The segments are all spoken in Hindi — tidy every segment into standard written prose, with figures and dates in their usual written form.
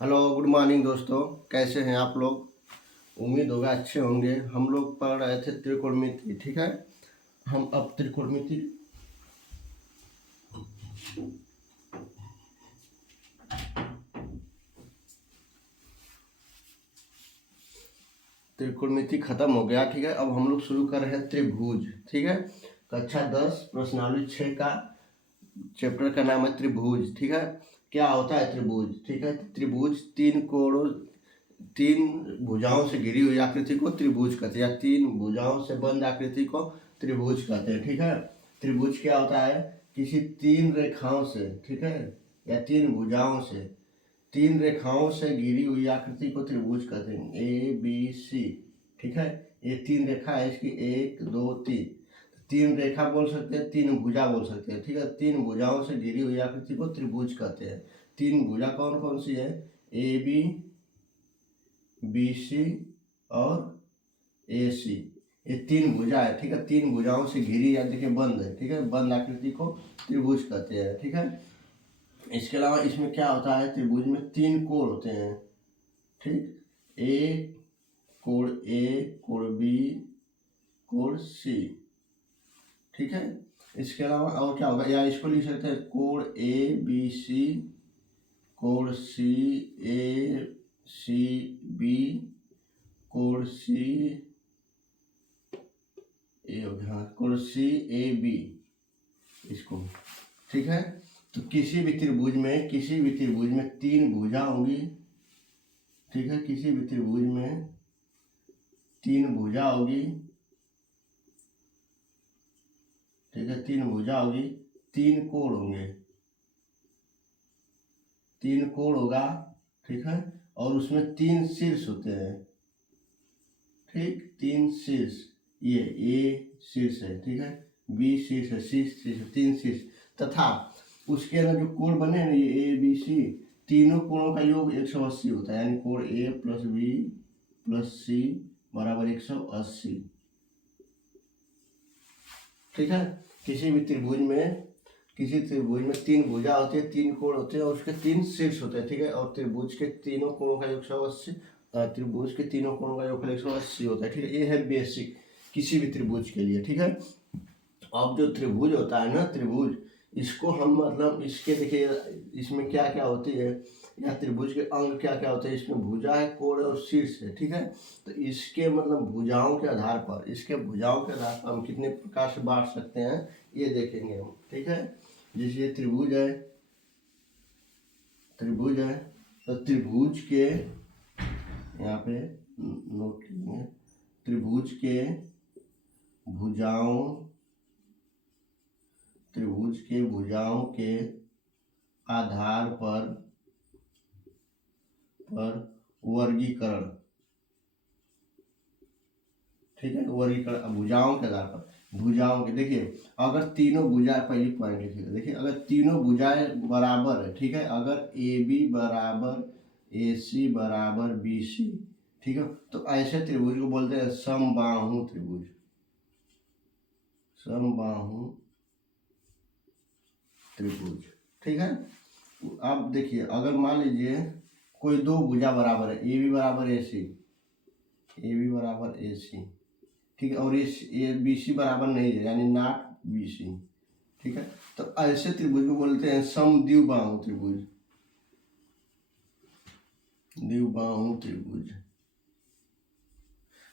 हेलो, गुड मॉर्निंग दोस्तों। कैसे हैं आप लोग? उम्मीद होगा अच्छे होंगे। हम लोग पढ़ रहे थे त्रिकोणमिति, ठीक है। हम अब त्रिकोणमिति त्रिकोणमिति खत्म हो गया, ठीक है। अब हम लोग शुरू कर रहे हैं त्रिभुज, ठीक है। कक्षा 10 प्रश्नावली 6 का चैप्टर का नाम है त्रिभुज, ठीक है। क्या होता है त्रिभुज? ठीक है, त्रिभुज तीन भुजाओं से घिरी हुई आकृति को त्रिभुज कहते हैं, या तीन भुजाओं से बंद आकृति को त्रिभुज कहते हैं, ठीक है। त्रिभुज क्या होता है? किसी तीन रेखाओं से, ठीक है, या तीन भुजाओं से, तीन रेखाओं से घिरी हुई आकृति को त्रिभुज कहते हैं। ए बी सी, ठीक है। ये तीन रेखा है इसकी, 1 2 3। तीन रेखा बोल सकते हैं, तीन भुजा बोल सकते हैं, ठीक है। तीन भुजाओं से घिरी हुई आकृति को त्रिभुज कहते हैं। तीन भुजा कौन कौन सी है? ए बी, बी सी और ए सी। ये तीन भुजा है, ठीक है। तीन भुजाओं से घिरी या देखिए बंद है, ठीक है। बंद आकृति को त्रिभुज कहते हैं, ठीक है। इसके अलावा इसमें क्या होता है? त्रिभुज में तीन कोण होते हैं, ठीक। ए कोण ए, कोण बी, कोण सी, ठीक है। इसके अलावा और क्या होगा? या इसको लिख सकते हैं कोण ए बी सी, कोण सी ए सी बी, कोण सी ए हो गया, कोण सी ए बी, इसको, ठीक है। तो किसी भी त्रिभुज में तीन भुजा होंगी, ठीक है। किसी भी त्रिभुज में तीन भुजा होगी, ठीक है। तीन भुजा होगी, तीन कोण होंगे, तीन कोण होगा, ठीक है। और उसमें तीन शीर्ष होते हैं, ठीक। तीन शीर्ष, ये ए शीर्ष है, ठीक है। बी शीर्ष है, सी शीर्ष है, तीन शीर्ष। तथा उसके अंदर जो कोण बने हैं, ये ए बी सी, तीनों कोणों का योग 180 होता है, यानी कोण ए प्लस बी प्लस सी बराबर 180, ठीक है। किसी त्रिभुज में तीन भुजा होती है, तीन कोण होते हैं और उसके तीन शीर्ष होते हैं, ठीक है। और त्रिभुज के तीनों कोणों का योग 180, त्रिभुज के तीनों कोणों का योग 180 होता है, ठीक है। ये है बेसिक किसी भी त्रिभुज के लिए, ठीक है। अब जो त्रिभुज होता है ना, त्रिभुज, इसको हम मतलब इसके देखिए इसमें क्या क्या होती है, या त्रिभुज के अंग क्या क्या होते हैं। इसमें भुजा है, कोण है और शीर्ष है, ठीक है। तो इसके मतलब भुजाओं के आधार पर, इसके भुजाओं के आधार पर हम कितने प्रकार से बांट सकते हैं, ये देखेंगे हम, ठीक है। जैसे ये त्रिभुज है, तो त्रिभुज के यहाँ पे नोट कीजिए, त्रिभुज के भुजाओं के आधार पर वर्गीकरण, ठीक है। वर्गीकरण भुजाओं के आधार पर, भुजाओं के देखिए, अगर तीनों भुजाएं, पहली पॉइंट लिखिएगा, देखिए अगर तीनों भुजाएं बराबर है, ठीक है। अगर ए बी बराबर ए सी बराबर बी सी, ठीक है, तो ऐसे त्रिभुज को बोलते हैं समबाहु त्रिभुज, समबाहु त्रिभुज, ठीक है। अब देखिए, अगर मान लीजिए कोई दो भुजा बराबर है, ए बी बराबर ए सी, ए बी बराबर ए सी, ठीक है, और ये बी सी बराबर नहीं है, यानी नॉट बी सी, ठीक है। तो ऐसे त्रिभुज को बोलते हैं समद्विबाहु त्रिभुज, द्विबाहु त्रिभुज,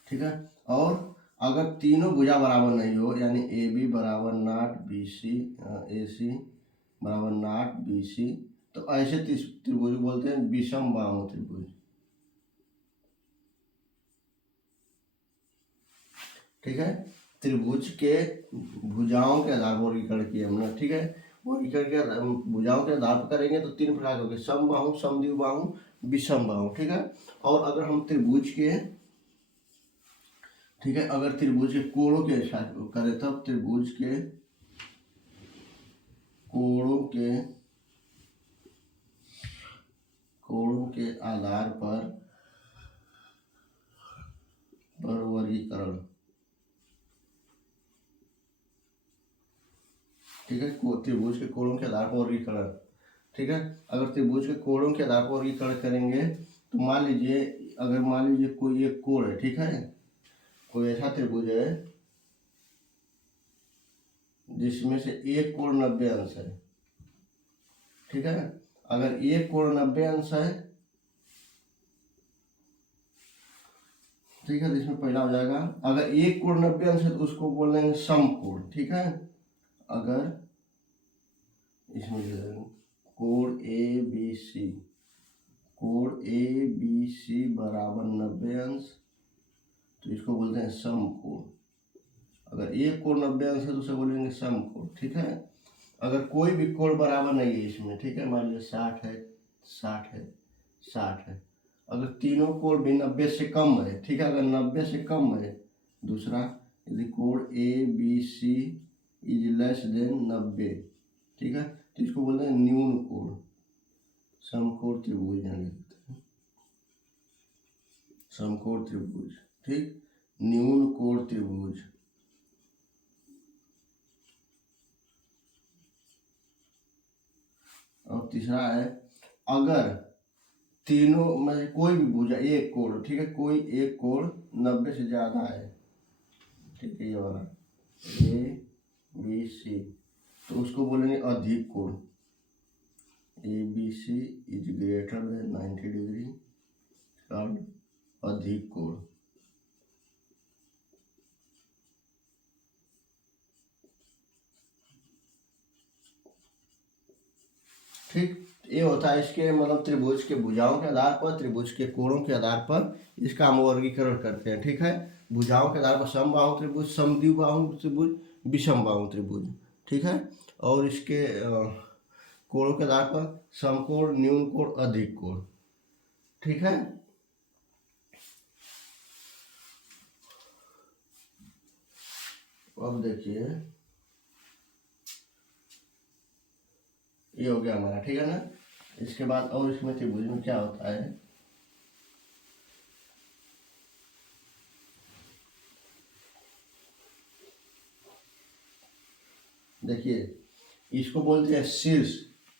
ठीक है। और अगर तीनों भुजा बराबर नहीं हो, यानी ए बी बराबर नॉट बी सी, ए सी बराबर नॉट बी सी, तो ऐसे त्रिभुज बोलते हैं विषमबाहु त्रिभुज, ठीक है। त्रिभुज के भुजाओं के आधार पर वर्गीकरण किया हमने, ठीक है। वर्गीकरण के भुजाओं के आधार पर करेंगे तो तीन प्रकार के होंगे, समबाहु, समद्विबाहु, विषमबाहु, ठीक है। और अगर हम त्रिभुज के, ठीक है, अगर त्रिभुज के कोणों के साथ करें, तब त्रिभुज के कोणों के आधार पर वर्गीकरण, ठीक है। त्रिभुज के कोणों के आधार पर वर्गीकरण ठीक है। अगर त्रिभुज के कोणों के आधार पर वर्गीकरण करेंगे तो मान लीजिए, अगर मान लीजिए कोई एक कोण है, ठीक है, कोई ऐसा त्रिभुज है जिसमें से एक कोण 90 अंश है, ठीक है। अगर एक कोण 90 अंश है, ठीक है, तो इसमें पहला हो जाएगा, अगर एक कोण 90 अंश है तो उसको बोल देंगे समकोण, ठीक है। अगर इसमें कोण ए बी सी, कोण ए बी सी बराबर 90 अंश, तो इसको बोलते हैं समकोण। अगर एक कोण 90 अंश है तो उसे बोलेंगे समकोण, ठीक है। अगर कोई भी कोण बराबर नहीं है इसमें, ठीक है, मान लीजिए 60 है, 60 है, 60 है, अगर तीनों कोण भी 90 से कम है, ठीक है, अगर 90 से कम है, दूसरा यदि कोण A B C is less than 90, ठीक है, तो इसको बोलते हैं न्यून कोण, समकोण त्रिभुज यहाँ लिखते हैं, समकोण त्रिभुज, ठीक, न्यून कोण त्रिभुज। और तीसरा है, अगर तीनों में कोई भी भुजा एक कोण, ठीक है, कोई एक कोण 90 से ज्यादा है, ठीक है, ये वाला ए बी सी, तो उसको बोलेंगे अधिक कोण, A B C is greater than 90 degree, called अधिक कोण। ठीक, ये होता है इसके मतलब त्रिभुज के भुजाओं के आधार पर, त्रिभुज के कोणों के आधार पर इसका हम वर्गीकरण करते हैं, ठीक है। भुजाओं के आधार पर समबाहु त्रिभुज, समद्विबाहु त्रिभुज, विषमबाहु त्रिभुज, ठीक है। और इसके कोणों के आधार पर समकोण, न्यून कोण, अधिक कोण, ठीक है। अब देखिए ये हो गया हमारा, ठीक है ना। इसके बाद और इसमें त्रिभुज में क्या होता है, देखिए इसको बोलते हैं शीर्ष,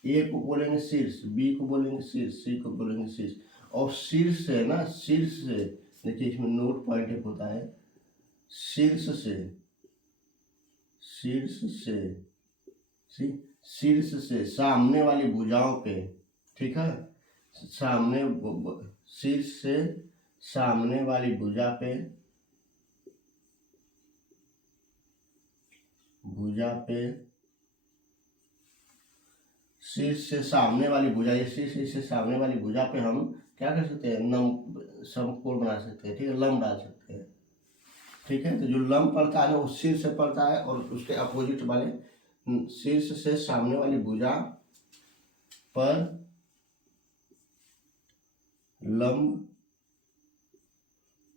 ए को बोलेंगे शीर्ष, बी को बोलेंगे शीर्ष, सी को बोलेंगे शीर्ष। और शीर्ष से ना, शीर्ष से देखिए इसमें नोट पॉइंट एक होता है, शीर्ष से, शीर्ष से, शीर्ष से सामने वाली भुजाओं पे, ठीक है, सामने शीर्ष से सामने वाली भुजा पे, भुजा पे, शीर्ष से सामने वाली भुजा, ये शीर्ष से सामने वाली भुजा पे हम क्या कर सकते हैं, समकोण बना सकते हैं, ठीक है, लंब डाल सकते हैं, ठीक है। तो जो लंब पड़ता है ना वो शीर्ष से पड़ता है, और उसके अपोजिट वाले शीर्ष से सामने वाली भुजा पर लंब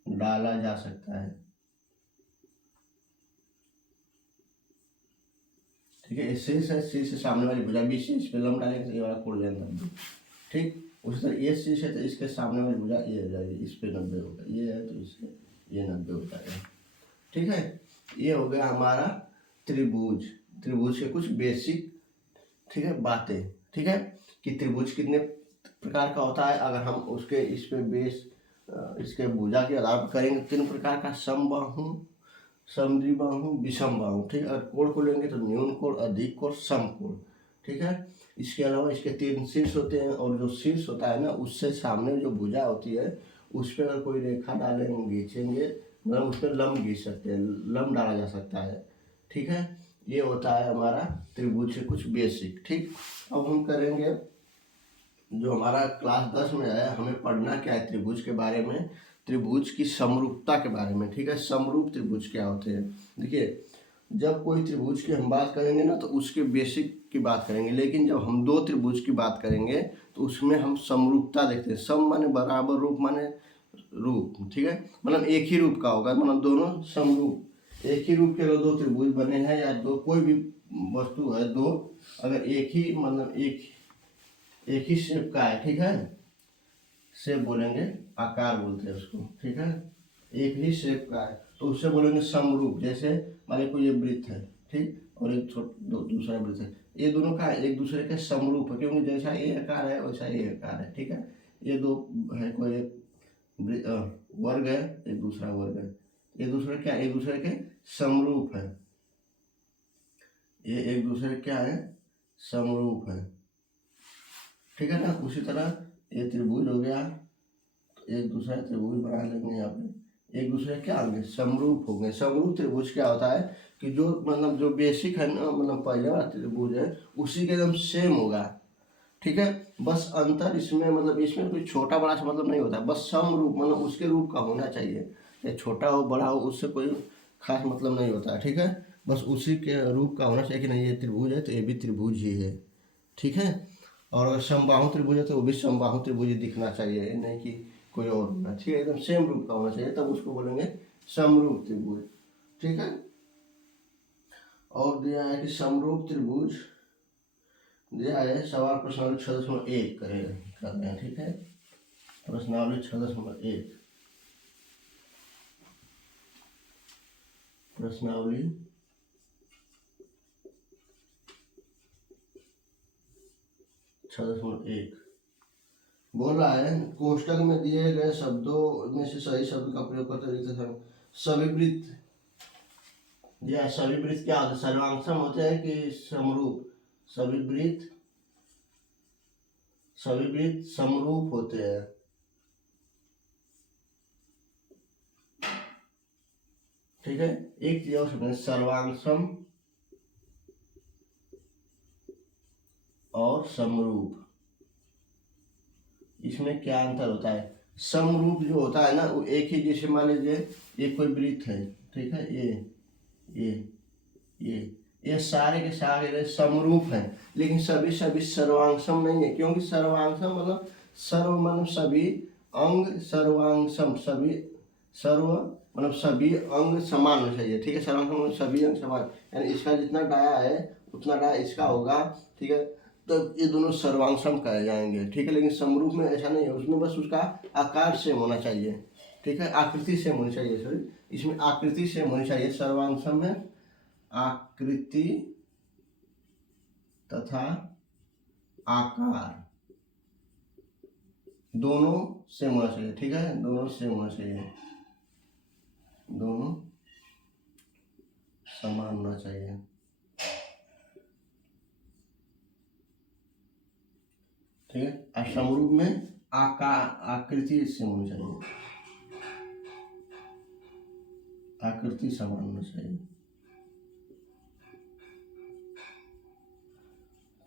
डाला जा सकता है, ठीक है। शीर्ष है, शीर्ष से सामने वाली भुजा बी, शीर्ष पे लंब डालेंगे तो ये वाला कोण जाए 90, ठीक। उसी तरह ये शीर्ष है तो इसके सामने वाली भुजा ये हो जाएगी, इस पे 90 होगा, ये है तो इससे ये 90 हो जाएगा, ठीक है। ये हो गया हमारा त्रिभुज, त्रिभुज के कुछ बेसिक, ठीक है, बातें, ठीक है, कि त्रिभुज कितने प्रकार का होता है। अगर हम उसके इस पे बेस इसके भुजा के आधार पर करेंगे 3 प्रकार का, समबाहु, समद्विबाहु, विषमबाहु, ठीक है। अगर कोण को लेंगे तो न्यून कोण, अधिक कोण, समकोण, ठीक है। इसके अलावा इसके 3 शीर्ष होते हैं, और जो शीर्ष होता है ना उससे सामने जो भुजा होती है उस पर अगर कोई रेखा डालेंगे, खींचेंगे, मतलब उस पर लंब खींच सकते हैं, लंब डाला जा सकता है, ठीक है। ये होता है हमारा त्रिभुज के कुछ बेसिक, ठीक। अब हम करेंगे जो हमारा क्लास 10 में है, हमें पढ़ना क्या है त्रिभुज के बारे में, त्रिभुज की समरूपता के बारे में, ठीक है। समरूप त्रिभुज क्या होते हैं, देखिए जब कोई त्रिभुज की हम बात करेंगे ना तो उसके बेसिक की बात करेंगे, लेकिन जब हम 2 त्रिभुज की बात करेंगे तो उसमें हम समरूपता देखते हैं। सम माने बराबर, रूप माने रूप, ठीक है, मतलब एक ही रूप का होगा, मतलब दोनों समरूप, एक ही रूप के 2 त्रिभुज बने हैं, या दो कोई भी वस्तु है, दो अगर एक ही मतलब एक ही शेप का है, ठीक है, शेप बोलेंगे, आकार बोलते हैं उसको, ठीक है, एक ही शेप का है तो उससे बोलेंगे समरूप। जैसे मान लीजिए कोई ये वृत्त है, ठीक, और एक दूसरा वृत्त है, ये दोनों का एक दूसरे के समरूप है, क्योंकि जैसा ए आकार है वैसा ए आकार है, ठीक है। ये दो है, कोई एक वर्ग है, एक दूसरा वर्ग है, ये दूसरे क्या, एक दूसरे के समरूप है, ये एक दूसरे क्या है, समरूप है, ठीक है ना। उसी तरह ये त्रिभुज हो गया, एक दूसरा त्रिभुज बना लेंगे यहाँ पे, एक दूसरे क्या होंगे, समरूप होंगे। समरूप त्रिभुज क्या होता है कि जो मतलब जो बेसिक है ना, मतलब पहले वाला त्रिभुज है उसी के एकदम सेम होगा, ठीक है। बस अंतर इसमें मतलब इसमें कोई छोटा बड़ा सा मतलब नहीं होता, बस समरूप मतलब उसके रूप का होना चाहिए, चाहे छोटा हो बड़ा हो उससे कोई खास मतलब नहीं होता है, ठीक है। बस उसी के रूप का होना चाहिए कि नहीं ये त्रिभुज है तो ये भी त्रिभुज ही है, ठीक है। और अगर समबाहु त्रिभुज है तो वो भी समबाहु त्रिभुज ही दिखना चाहिए, नहीं कि कोई और होना, ठीक है। एकदम सेम रूप का होना चाहिए, तब उसको बोलेंगे समरूप त्रिभुज, ठीक है। और दिया है कि समरूप त्रिभुज दिया है, सवाल प्रश्नावली 6.1 कर रहे हैं, ठीक है। प्रश्नावली 6.1, प्रश्नावली 6.1 बोल रहा है, कोष्टक में दिए गए शब्दों में से सही शब्द का प्रयोग करते हुए सविवृत, या सविवृत क्या होता है, सर्वांगसम होते हैं कि समरूप, सविवृत, सविवृत समरूप होते हैं, ठीक है। एक चीज और समझें, सर्वांगसम और समरूप, इसमें क्या अंतर होता है। समरूप जो होता है ना वो एक ही, जैसे मान लीजिए ये कोई वृत्त है, ठीक है, ये ये ये सारे के सारे समरूप हैं, लेकिन सभी सभी सर्वांगसम नहीं है, क्योंकि सर्वांगसम मतलब सर्व मतलब सभी अंग, सर्वांगसम सभी, सर्व मतलब सभी अंग समान होना चाहिए, ठीक है। सर्वांगसम मतलब सभी अंग समान, यानी इसका जितना डाया है उतना डाया इसका होगा, ठीक है। तो ये दोनों सर्वांगसम कहे जाएंगे, ठीक है। लेकिन समरूप में ऐसा नहीं है, उसमें बस उसका आकार सेम होना चाहिए, ठीक है, आकृति सेम होनी चाहिए, सॉरी इसमें आकृति सेम होनी चाहिए। सर्वांगसम में आकृति तथा आकार दोनों सेम होना चाहिए, ठीक है, दोनों सेम होना चाहिए, दोनों समान होना चाहिए, ठीक है। और समरूप में आकार आकृति सेम होनी चाहिए, आकृति समान होना चाहिए,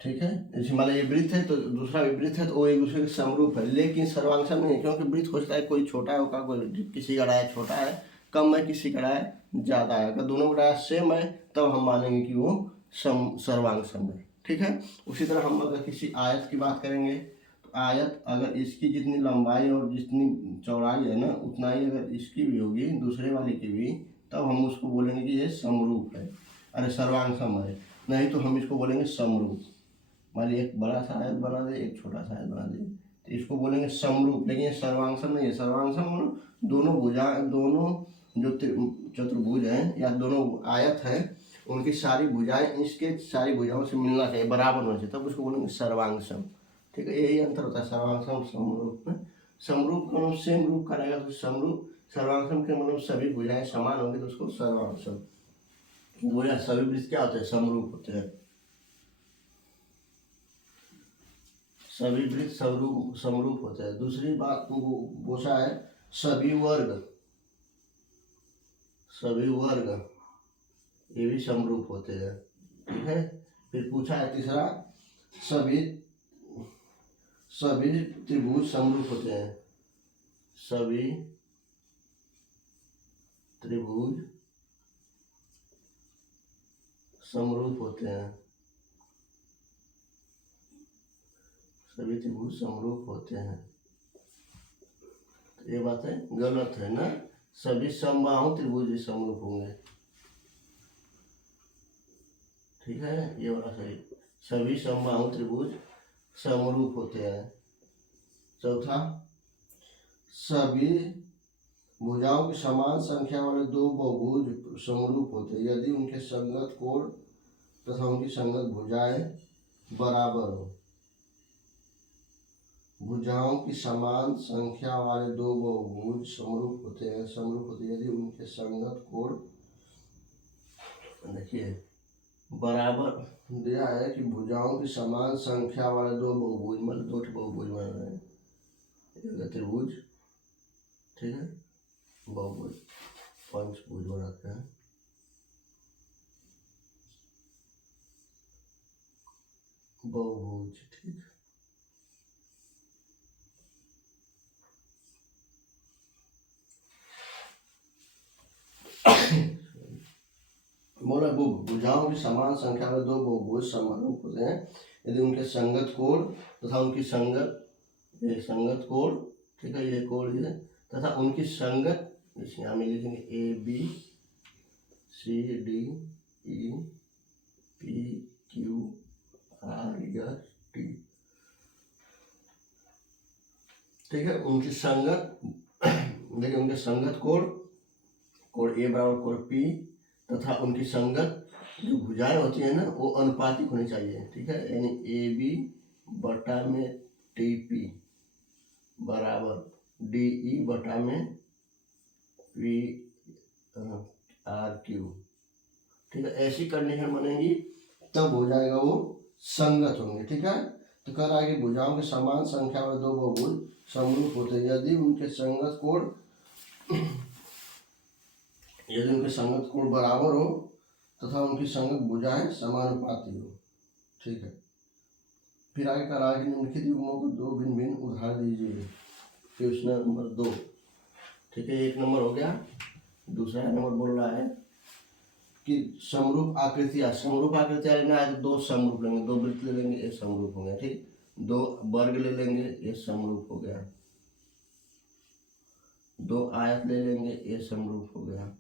ठीक है। जैसे मान ये वृत्त है तो दूसरा भी वृत्त है तो वो एक दूसरे के समरूप है, लेकिन सर्वांगसम नहीं है, क्योंकि वृत्त हो सकता है कोई छोटा है होगा, कोई किसी का डाया छोटा है कम है, किसी का डाया ज़्यादा है। अगर दोनों का डाया सेम है तब हम मानेंगे कि वो सर्वांगसम है, ठीक है। उसी तरह हम अगर किसी आयत की बात करेंगे तो आयत अगर इसकी जितनी लंबाई और जितनी चौड़ाई है ना उतना ही अगर इसकी भी होगी दूसरे वाले की भी, तब हम उसको बोलेंगे कि ये समरूप है, अरे सर्वांगसम है, नहीं तो हम इसको बोलेंगे समरूप। मान लीजिए एक बड़ा सा आयत बना दे, एक छोटा सा आयत बना दे, तो इसको बोलेंगे समरूप, लेकिन ये सर्वांगसम नहीं है। सर्वांगसम दोनों भुजा, दोनों जो चतुर्भुज हैं या दोनों आयत हैं उनकी सारी भुजाएं इसके सारी भुजाओं से मिलना चाहिए, बराबर होना चाहिए, तब उसको बोलेंगे सर्वांगसम, ठीक है। यही अंतर होता है सर्वांगसम समरूप में। समरूप का मतलब सेम रूप का रहेगा तो समरूप, सर्वांगसम के मतलब सभी भुजाएं समान होंगी तो उसको सर्वांगसम। वो या सभी वृत्त क्या होते हैं, समरूप होते हैं, सभी वृत्त समरूप समरूप होते हैं। दूसरी बात वो पूछा है, सभी वर्ग, सभी वर्ग ये भी समरूप होते हैं, ठीक है। फिर पूछा है तीसरा, सभी सभी त्रिभुज समरूप होते हैं, सभी त्रिभुज समरूप होते हैं, सभी त्रिभुज समरूप होते हैं, तो ये बात है गलत है ना, सभी समबाहु त्रिभुज समरूप होंगे, ठीक है, ये वाला सही। सभी समबाहु त्रिभुज समरूप होते हैं। चौथा, सभी भुजाओं की समान संख्या वाले दो बहुभुज समरूप होते हैं यदि उनके संगत कोण तथा उनकी संगत भुजाएं बराबर हो। भुजाओं की समान संख्या वाले दो बहुभुज समरूप होते हैं यदि उनके संगत कोण, देखिए बराबर दिया है कि भुजाओं की समान संख्या वाले दो बहुभुज, मतलब दो बहुभुज बन रहे हैं, त्रिभुज, ठीक है, बहुभुज पंचभुज बनाते हैं। बहुभुज, ठीक, बोला भुजाओं की समान संख्या में दो बहुभुज समरूप होते हैं यदि उनके संगत कोण तथा उनकी संगत, ये संगत कोण, ठीक है, ये कोण ये, तथा उनकी संगत, यहाँ में लिखेंगे A B C D E P Q R S T, ठीक है, उनकी संगत, देखिए उनके संगत कोण, कोण ए बराबर कोण पी, तथा उनकी संगत जो भुजाएं होती है ना वो अनुपातिक होनी चाहिए, ठीक है, यानी ए बी बटा में टी पी बराबर डी ई बटा में पी आर क्यू, ठीक है, ऐसी कंडीशन बनेगी तब हो जाएगा वो संगत होंगे, ठीक है। तो कह रहा है कि भुजाओं की समान संख्या वाले दो बहुभुज समरूप होते हैं यदि उनके संगत कोण बराबर हो तथा उनकी संगत भुजाएं समानुपाती हो, ठीक है। फिर आगे कह रहा है कि निम्नलिखित युग्मों को दो भिन्न भिन्न उदाहरण दीजिए। क्वेश्चन नंबर 2, ठीक है, एक नंबर हो गया। दूसरा नंबर बोल रहा है कि समरूप आकृतियां लेना है तो दो समरूप लेंगे, दो वृत्त ले लेंगे, ये समरूप हो गया, ठीक, दो वर्ग ले लेंगे, ये समरूप हो गया, दो आयत ले लेंगे, ये समरूप हो गया,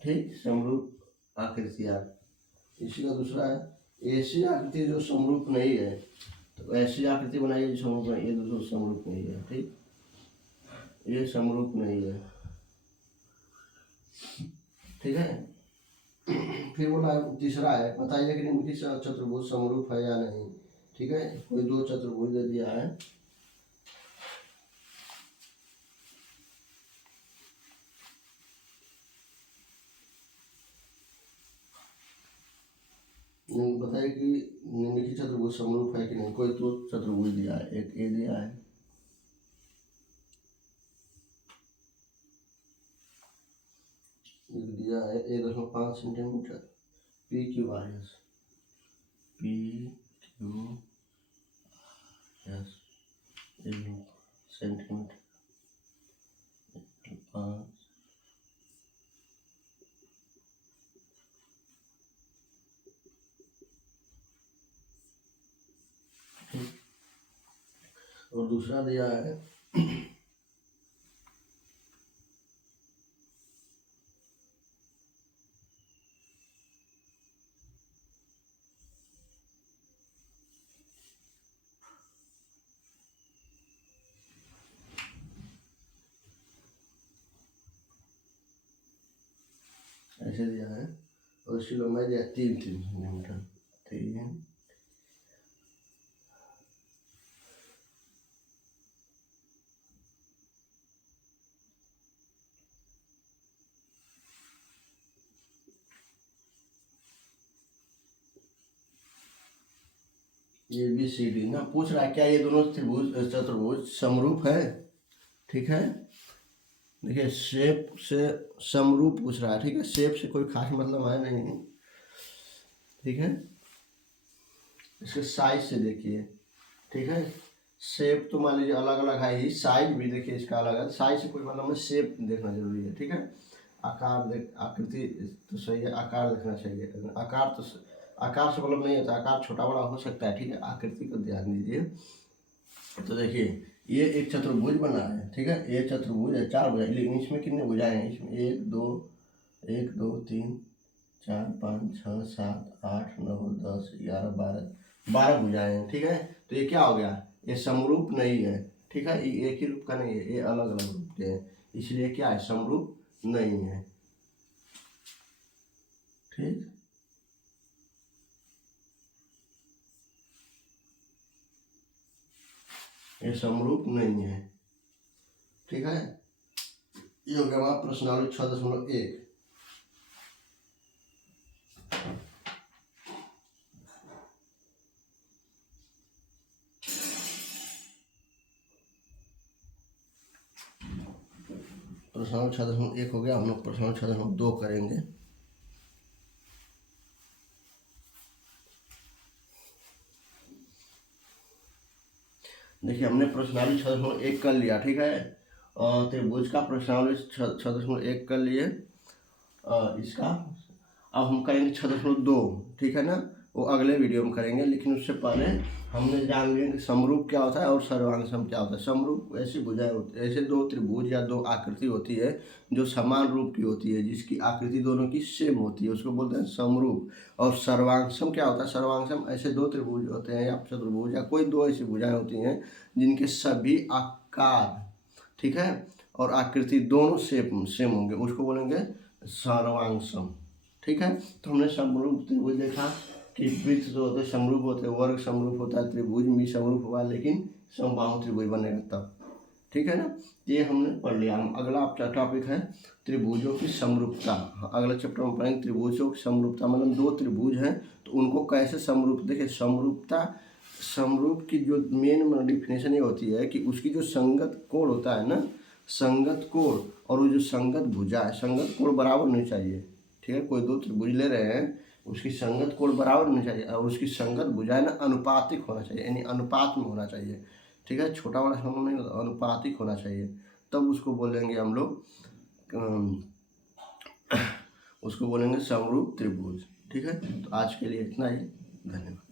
ठीक, समरूप आकृतियां। इसी का दूसरा है ऐसी आकृति जो समरूप नहीं है, तो ऐसी आकृति बनाइए जो समरूप है, ये दोनों समरूप नहीं है, ठीक, ये समरूप नहीं है, ठीक है। फिर बोला तीसरा है बताइए कि निम्नलिखित चतुर्भुज समरूप है या नहीं, ठीक है, कोई दो चतुर्भुज दे दिया है, बताइए कि निम्नलिखित चतुर्भुज समरूप है कि नहीं, कोई तो चतुर्भुज दिया है, एक ए दिया है, दिया है 1.5 centimetre P Q R S, P Q S centimetre 5, और दूसरा दिया है ऐसे दिया है और इसकी लंबाई दिया 3 सेंटीमीटर, 3, ये बी सी डी ना पूछ रहा है क्या ये दोनों त्रिभुज चतुर्भुज समरूप है, ठीक है। देखिए शेप से समरूप पूछ रहा है, ठीक है, शेप से कोई खास मतलब है नहीं, ठीक है, इसके साइज से देखिए, ठीक है, शेप तो मान लीजिए अलग अलग है ही, साइज भी देखिए इसका अलग है, साइज से कोई मतलब नहीं, शेप देखना जरूरी है, ठीक है, आकार देख, आकृति तो सही है, आकार देखना चाहिए, आकार से मतलब नहीं होता, आकार छोटा बड़ा हो सकता है, ठीक है, आकृति को ध्यान दीजिए। तो देखिए ये एक चतुर्भुज बना है, ठीक है, ये चतुर्भुज है, 4 भुजाएं, लेकिन इसमें कितने भुजाएं हैं, इसमें 1 2 3 4 5 6 7 8 9 10 11 12 भुजाएं हैं, ठीक है। तो ये क्या हो गया, ये समरूप नहीं है, ठीक है, ये एक ही रूप का नहीं है, ये अलग अलग रूप के हैं, इसलिए क्या है, समरूप नहीं है, ठीक, ये समरूप नहीं है। ठीक है, ये हो गया हमारा प्रश्नावली 6.1। प्रश्नावली 6.1 हो गया। हम लोग प्रश्नावली 6.2 करेंगे। देखिए, हमने प्रश्नावली 6.1 कर लिया। ठीक है, त्रिभुज का प्रश्नावली 6.1 कर लिए। इसका अब हम करेंगे 6.2। ठीक है ना, वो अगले वीडियो में करेंगे। लेकिन उससे पहले हमने जान लिया कि समरूप क्या होता है और सर्वांगसम क्या होता है। समरूप ऐसी भुजाएं होती है, ऐसे दो त्रिभुज या दो आकृति होती है जो समान रूप की होती है, जिसकी आकृति दोनों की सेम होती है, उसको बोलते हैं समरूप। और सर्वांगसम क्या होता है? सर्वांगसम ऐसे दो त्रिभुज होते हैं या चतुर्भुज या कोई दो ऐसी भुजाएं होती हैं जिनके सभी आकार, ठीक है, और आकृति दोनों सेम होंगे, उसको बोलेंगे सर्वांगसम। ठीक है, तो हमने समरूप त्रिभुज देखा कि वृत्त जो होते हैं समरूप होते हैं, वर्ग समरूप होता है, त्रिभुज भी समरूप हुआ, लेकिन समबाहु त्रिभुज बनेगा तब। ठीक है ना, ये हमने पढ़ लिया। हम अगला आपका टॉपिक है त्रिभुजों की समरूपता। अगले चैप्टर में पढ़ेंगे त्रिभुजों की समरूपता, मतलब दो त्रिभुज हैं तो उनको कैसे समरूप। देखिए, समरूपता, समरूप की जो मेन डिफिनेशन ये होती है कि उसकी जो संगत कोण होता है ना, संगत कोण और वो जो संगत भुजा है, संगत कोण बराबर नहीं चाहिए। ठीक है, कोई दो त्रिभुज ले रहे हैं, उसकी संगत कोण बराबर नहीं चाहिए और उसकी संगत भुजा है ना अनुपातिक होना चाहिए, यानी अनुपात में होना चाहिए। ठीक है, छोटा बड़ा समूह नहीं, अनुपातिक होना चाहिए, तब उसको बोलेंगे हम लोग उसको बोलेंगे समरूप त्रिभुज। ठीक है, तो आज के लिए इतना ही, धन्यवाद।